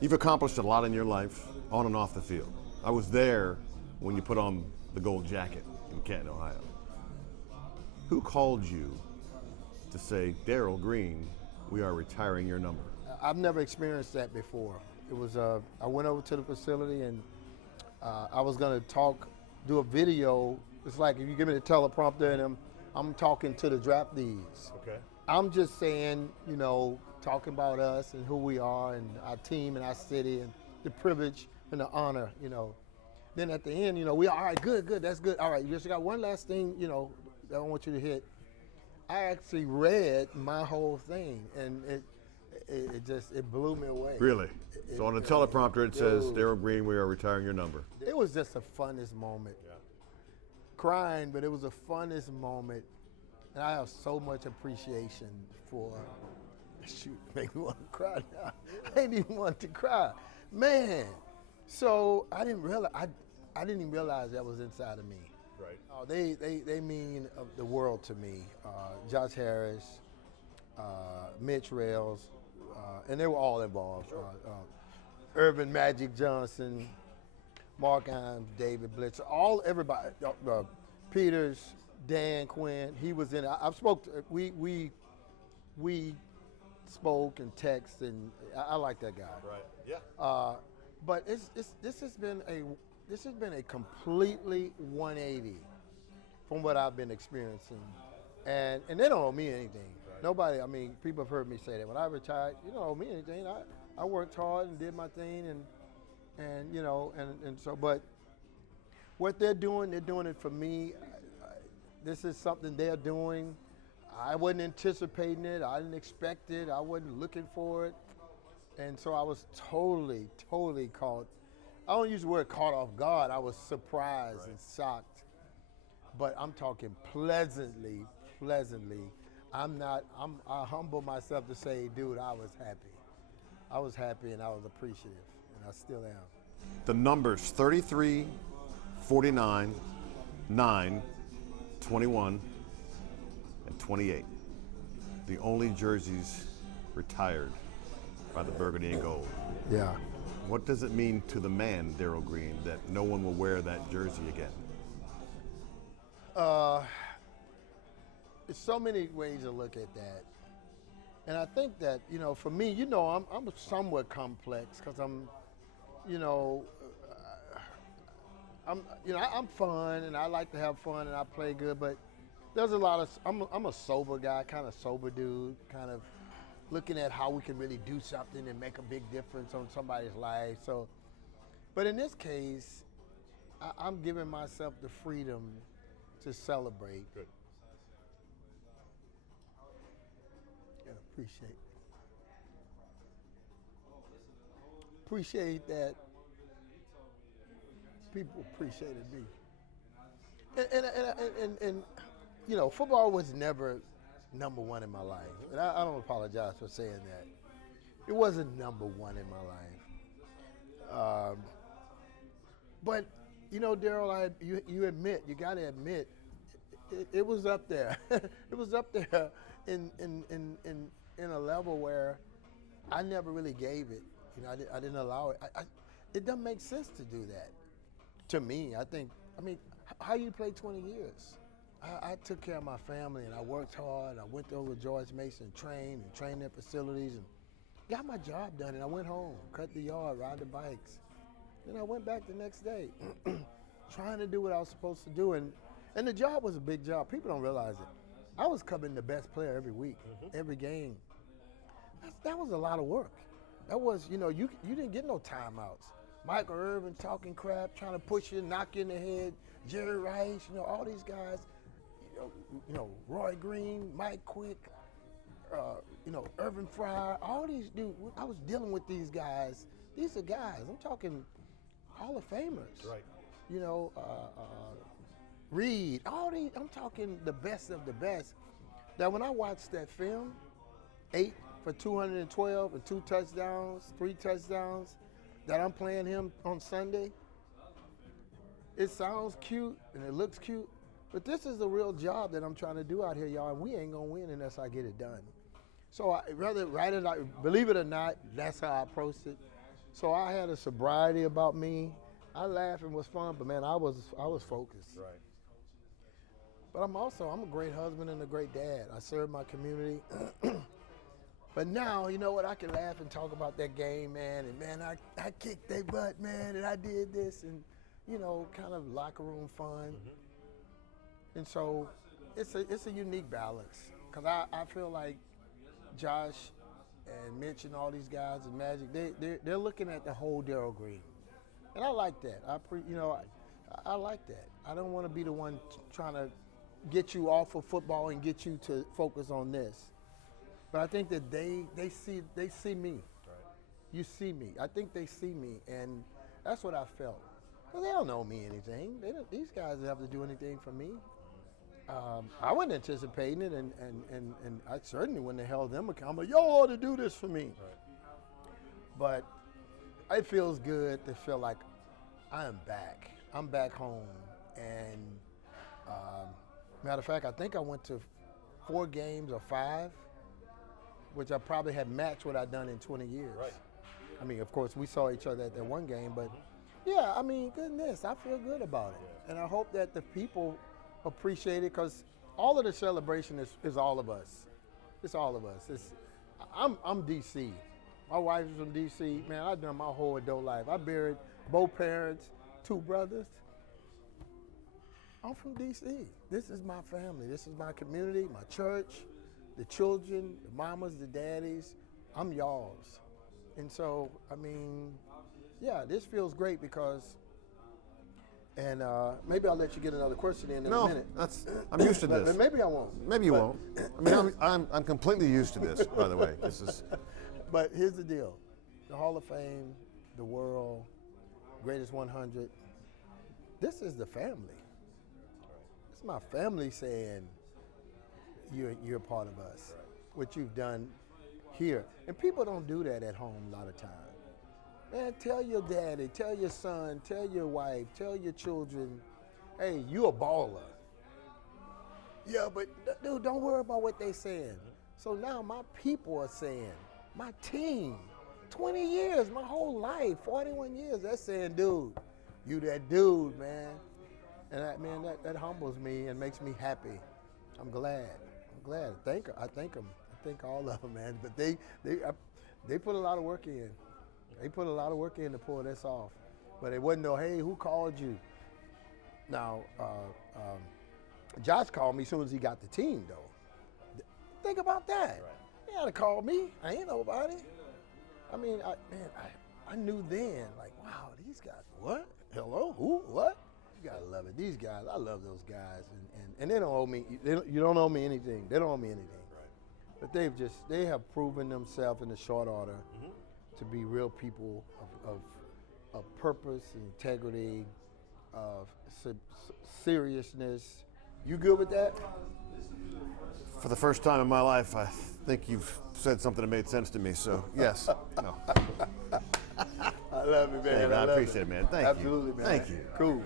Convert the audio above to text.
You've accomplished a lot in your life, on and off the field. I was there when you put on the gold jacket in Canton, Ohio. Who called you to say, Darrell Green, we are retiring your number? I've never experienced that before. It was I went over to the facility and I was going to do a video. It's like if you give me the teleprompter and I'm talking to the draftees. Okay. I'm just saying, talking about us and who we are and our team and our city and the privilege and the honor, Then at the end, all right, good, that's good. All right, you just got one last thing, that I want you to hit. I actually read my whole thing, and it blew me away. Really? So on the teleprompter it says, Darrell Green, we are retiring your number. It was just the funnest moment. Yeah. Crying, but it was the funnest moment. And I have so much appreciation for, shoot, make me want to cry now. I didn't even want to cry. Man, so I didn't even realize that was inside of me. Right. They mean the world to me. Josh Harris, Mitch Rails, and they were all involved. Sure. Irvin Magic Johnson, Mark Imes, David Blitzer, everybody. Peters, Dan Quinn, he was in. I've spoke. We spoke and text, and I like that guy. Right. Yeah. But this has been a completely 180 from what I've been experiencing, and they don't owe me anything. Right. Nobody. I mean, people have heard me say that when I retired, you don't owe me anything. I worked hard and did my thing, and so. But what they're doing it for me. This is something they're doing. I wasn't anticipating it. I didn't expect it. I wasn't looking for it. And so I was totally caught. I don't use the word caught off guard. I was surprised and shocked. But I'm talking pleasantly. I humble myself to say, dude, I was happy. I was happy and I was appreciative, and I still am. The numbers 33, 49, 9, 21, and 28. The only jerseys retired by the Burgundy and Gold. Yeah. What does it mean to the man, Darrell Green, that no one will wear that jersey again? There's so many ways to look at that. And I think that, for me, I'm somewhat complex because I'm fun and I like to have fun and I play good, but there's a lot of, I'm a sober guy, kind of sober dude, kind of looking at how we can really do something and make a big difference on somebody's life. So, but in this case, I'm giving myself the freedom to celebrate. Good. Yeah, appreciate that people appreciated me. And football was never number one in my life. And I don't apologize for saying that. It wasn't number one in my life. But, Darrell, you got to admit, it was up there. It was up there in a level where I never really gave it. I didn't allow it. It doesn't make sense to do that. To me, how you play 20 years? I took care of my family and I worked hard. I went over to George Mason, trained their facilities, and got my job done. And I went home, cut the yard, ride the bikes. Then I went back the next day, trying to do what I was supposed to do. And the job was a big job. People don't realize it. I was covering the best player every week, every game. That was a lot of work. That was, you didn't get no timeouts. Michael Irvin talking crap, trying to push you, knock you in the head. Jerry Rice, all these guys. Roy Green, Mike Quick, Irvin Fryer, all these dudes. I was dealing with these guys. These are guys. I'm talking Hall of Famers. Right. Reed, all these. I'm talking the best of the best. That when I watched that film, 8 for 212 and 2 touchdowns, 3 touchdowns, that I'm playing him on Sunday, it sounds cute and it looks cute, but this is the real job that I'm trying to do out here, y'all, and we ain't gonna win unless I get it done. So believe it or not, that's how I approached it. So I had a sobriety about me. I laughed and was fun, but man, I was focused. Right. But I'm a great husband and a great dad. I serve my community. But now, you know what? I can laugh and talk about that game, man. And man, I kicked their butt, man, and I did this, and you know, kind of locker room fun. Mm-hmm. And so, it's a unique balance because I feel like Josh and Mitch and all these guys and Magic, they're looking at the whole Darrell Green, and I like that. I like that. I don't want to be the one trying to get you off of football and get you to focus on this. But I think that they see me. Right. You see me. I think they see me, and that's what I felt. Because they don't know me anything. These guys don't have to do anything for me. I wasn't anticipating it, and I certainly wouldn't have held them accountable. Y'all ought to do this for me. Right. But it feels good to feel like I am back. I'm back home. And matter of fact, I think I went to 4 games or 5, which I probably had matched what I'd done in 20 years. Right. I mean, of course, we saw each other at that one game, but yeah, I mean, goodness, I feel good about it. And I hope that the people appreciate it because all of the celebration is all of us. It's all of us. I'm D.C. My wife is from D.C. Man, I've done my whole adult life. I buried both parents, 2 brothers. I'm from D.C. This is my family. This is my community, my church, the children, the mamas, the daddies. I'm y'all's. And so, I mean, yeah, this feels great because, and maybe I'll let you get another question in a minute. No, I'm used to this. But maybe I won't. Maybe you won't. I mean, I'm completely used to this, by the way. This is. But here's the deal. The Hall of Fame, the world, greatest 100, this is the family. It's my family saying you're a part of us, what you've done here. And people don't do that at home a lot of times. Man, tell your daddy, tell your son, tell your wife, tell your children, hey, you a baller. Yeah, but dude, don't worry about what they saying. So now my people are saying, my team, 20 years, my whole life, 41 years, they're saying, dude, you that dude, man. And that humbles me and makes me happy. I'm glad. I thank them. I thank all of them, man. But they put a lot of work in. They put a lot of work in to pull this off. But it wasn't no, hey, who called you? Now, Josh called me as soon as he got the team, though. Think about that. Right. He had to call me. I ain't nobody. I mean, I knew then, like, wow, these guys, what? Hello? Who? What? You gotta love it. These guys, I love those guys. And they don't owe me, you don't owe me anything. They don't owe me anything. Right. But they have proven themselves in the short order to be real people of purpose, integrity, of seriousness. You good with that? For the first time in my life, I think you've said something that made sense to me. So yes. No. I love you, man. I appreciate it, man. Thank you. Absolutely, man. Thank you. Cool.